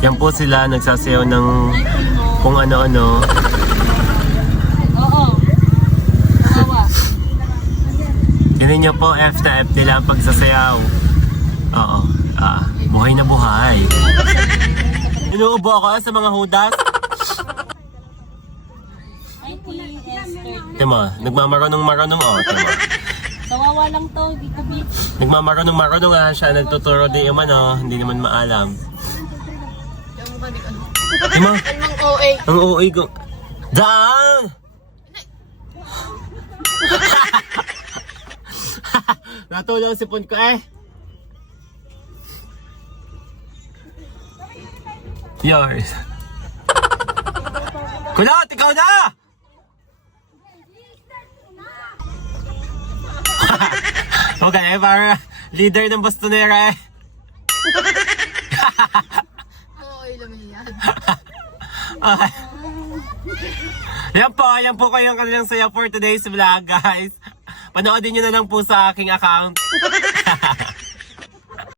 Yan po sila, nagsasayaw ng kung ano-ano. Oo. Kawawa. Tignan nyo po, F na F nila ang pagsasayaw. Oo. Buhay na buhay. Inuubo ako sa mga hudas. Tama, nagmamaranong-maranong Tama. Kawawa lang to, dito beach. Nagmamaranong-maranong siya, nagtuturo di man hindi naman maalam. Tama, Anong OA? ang OA ko. Daan! Natulong si Pon ko Yours. Kulot, ikaw na! Okay, para leader ng Bostonera Oo, ilumiyan. Okay. Yan po kayong kanilang saya for today's vlog, guys. Panoodin nyo na lang po sa aking account.